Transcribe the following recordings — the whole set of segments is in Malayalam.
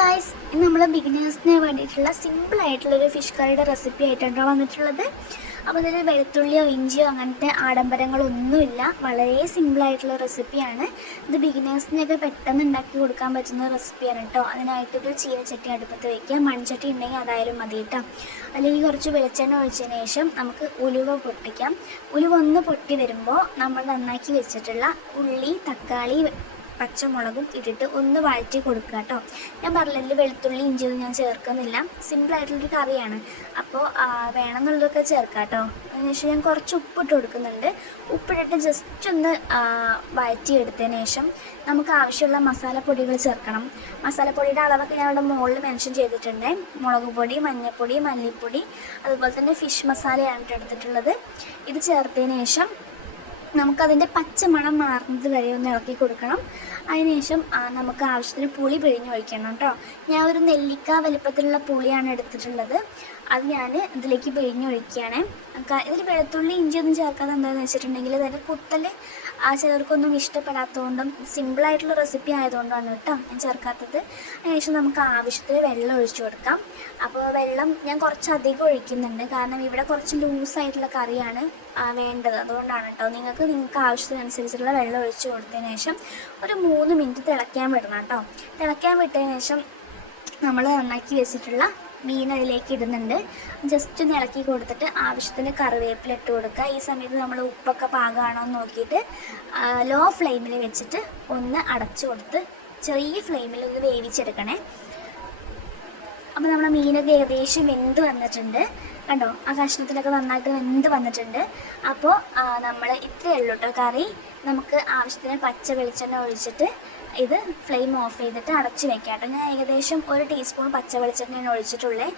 ഗായ്സ് ഇന്ന് നമ്മൾ ബിഗിനേഴ്സിന് വേണ്ടിയിട്ടുള്ള സിമ്പിൾ ആയിട്ടുള്ള ഒരു ഫിഷ് കറിയുടെ റെസിപ്പി ആയിട്ടാണ് വന്നിട്ടുള്ളത്. അപ്പോൾ ഇതിൽ വെളുത്തുള്ളിയോ ഇഞ്ചിയോ അങ്ങനത്തെ ആഡംബരങ്ങളൊന്നുമില്ല. വളരെ സിമ്പിൾ ആയിട്ടുള്ള റെസിപ്പിയാണ് ഇത് ബിഗിനേഴ്സിനൊക്കെ പെട്ടെന്ന് ഉണ്ടാക്കി കൊടുക്കാൻ പറ്റുന്ന റെസിപ്പിയാണ് കേട്ടോ അതിനായിട്ടൊരു ചീനച്ചട്ടി അടുപ്പത്ത് വയ്ക്കുക മൺചട്ടി ഉണ്ടെങ്കിൽ അതായാലും മതി കേട്ടോ അല്ലെങ്കിൽ കുറച്ച് വെളിച്ചെണ്ണ ഒഴിച്ചതിന് ശേഷം നമുക്ക് ഉലുവ പൊട്ടിക്കാം. ഉലുവ ഒന്ന് പൊട്ടി വരുമ്പോൾ നമ്മൾ നന്നാക്കി വെച്ചിട്ടുള്ള ഉള്ളി തക്കാളി പച്ചമുളകും ഇട്ടിട്ട് ഒന്ന് വഴറ്റി കൊടുക്കുക കേട്ടോ. ഞാൻ പറഞ്ഞില്ല വെളുത്തുള്ളി ഇഞ്ചിയൊന്നും ഞാൻ ചേർക്കുന്നില്ല. സിമ്പിളായിട്ടുള്ളൊരു കറിയാണ്. അപ്പോൾ വേണമെന്നുള്ളതൊക്കെ ചേർക്കാം കേട്ടോ. അതിനുശേഷം ഞാൻ കുറച്ച് ഉപ്പിട്ട് കൊടുക്കുന്നുണ്ട്. ഉപ്പിട്ടിട്ട് ജസ്റ്റ് ഒന്ന് വഴറ്റിയെടുത്തതിന് ശേഷം നമുക്ക് ആവശ്യമുള്ള മസാലപ്പൊടികൾ ചേർക്കണം. മസാലപ്പൊടിയുടെ അളവൊക്കെ ഞാൻ ഇവിടെ മുകളിൽ മെൻഷൻ ചെയ്തിട്ടുണ്ട്. മുളക് പൊടി മഞ്ഞൾപ്പൊടി മല്ലിപ്പൊടി അതുപോലെ തന്നെ ഫിഷ് മസാലയാണ് എടുത്തിട്ടുള്ളത്. ഇത് ചേർത്തതിന് ശേഷം നമുക്കതിന്റെ പച്ചമണം മാറുന്നത് വരെ ഒന്ന് ഇളക്കി കൊടുക്കണം. അതിനുശേഷം നമുക്ക് ആവശ്യത്തിന് പുളി പിഴിഞ്ഞ് ഒഴിക്കണം കേട്ടോ ഞാൻ ഒരു നെല്ലിക്ക വലുപ്പത്തിലുള്ള പുളിയാണ് എടുത്തിട്ടുള്ളത്. അത് ഞാൻ ഇതിലേക്ക് പിഴിഞ്ഞൊഴിക്കുകയാണ് ക- ഇതിൽ വെളുത്തുള്ളി ഇഞ്ചിയൊന്നും ചേർക്കാതെ എന്താണെന്ന് വെച്ചിട്ടുണ്ടെങ്കിൽ അതിന്റെ കുത്തൽ ആ ചിലർക്കൊന്നും ഇഷ്ടപ്പെടാത്തതുകൊണ്ടും സിമ്പിളായിട്ടുള്ള റെസിപ്പി ആയതുകൊണ്ടാണ് കേട്ടോ ഞാൻ ചേർക്കാത്തത്. അതിനുശേഷം നമുക്ക് ആവശ്യത്തിന് വെള്ളം ഒഴിച്ചു കൊടുക്കാം. അപ്പോൾ വെള്ളം ഞാൻ കുറച്ച് അധികം ഒഴിക്കുന്നുണ്ട്. കാരണം ഇവിടെ കുറച്ച് ലൂസായിട്ടുള്ള കറിയാണ് വേണ്ടത്. അതുകൊണ്ടാണ് കേട്ടോ. നിങ്ങൾക്ക് നിങ്ങൾക്ക് ആവശ്യത്തിനനുസരിച്ചുള്ള വെള്ളം ഒഴിച്ചു കൊടുത്തതിന് ശേഷം ഒരു മൂന്ന് മിനിറ്റ് തിളയ്ക്കാൻ വിടണം കേട്ടോ. തിളയ്ക്കാൻ വിട്ടതിന് ശേഷം നമ്മൾ നന്നാക്കി വെച്ചിട്ടുള്ള മീൻ അതിലേക്ക് ഇടുന്നുണ്ട്. ജസ്റ്റ് ഒന്ന് ഇളക്കി കൊടുത്തിട്ട് ആവശ്യത്തിന് കറിവേപ്പില ഇട്ട് കൊടുക്കുക. ഈ സമയത്ത് നമ്മൾ ഉപ്പൊക്കെ പാകമാണോ എന്ന് നോക്കിയിട്ട് ലോ ഫ്ലെയിമിൽ വെച്ചിട്ട് ഒന്ന് അടച്ചു കൊടുത്ത് ചെറിയ ഫ്ലെയിമിൽ ഒന്ന് വേവിച്ചെടുക്കണേ. അപ്പോൾ നമ്മുടെ മീനൊക്കെ ഏകദേശം വെന്ത് വന്നിട്ടുണ്ട്. കണ്ടോ? ആ കഷ്ണത്തിലൊക്കെ നന്നായിട്ട് വെന്ത് വന്നിട്ടുണ്ട്. അപ്പോൾ നമ്മൾ ഇത്രയേ ഉള്ളൂ കേട്ടോ കറി. നമുക്ക് ആവശ്യത്തിന് പച്ച വെളിച്ചെണ്ണ ഒഴിച്ചിട്ട് ഇത് ഫ്ലെയിം ഓഫ് ചെയ്തിട്ട് അടച്ചു വെക്കാം കേട്ടോ ഞാൻ ഏകദേശം ഒരു ടീസ്പൂൺ പച്ച വെളിച്ചെണ്ണ ഒഴിച്ചിട്ടുള്ളത്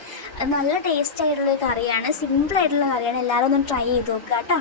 നല്ല ടേസ്റ്റ് ആയിട്ടുള്ള കറിയാണ്. സിമ്പിൾ ആയിട്ടുള്ള കറിയാണ്. എല്ലാവരും ഒന്ന് ട്രൈ ചെയ്ത് നോക്കുക കേട്ടോ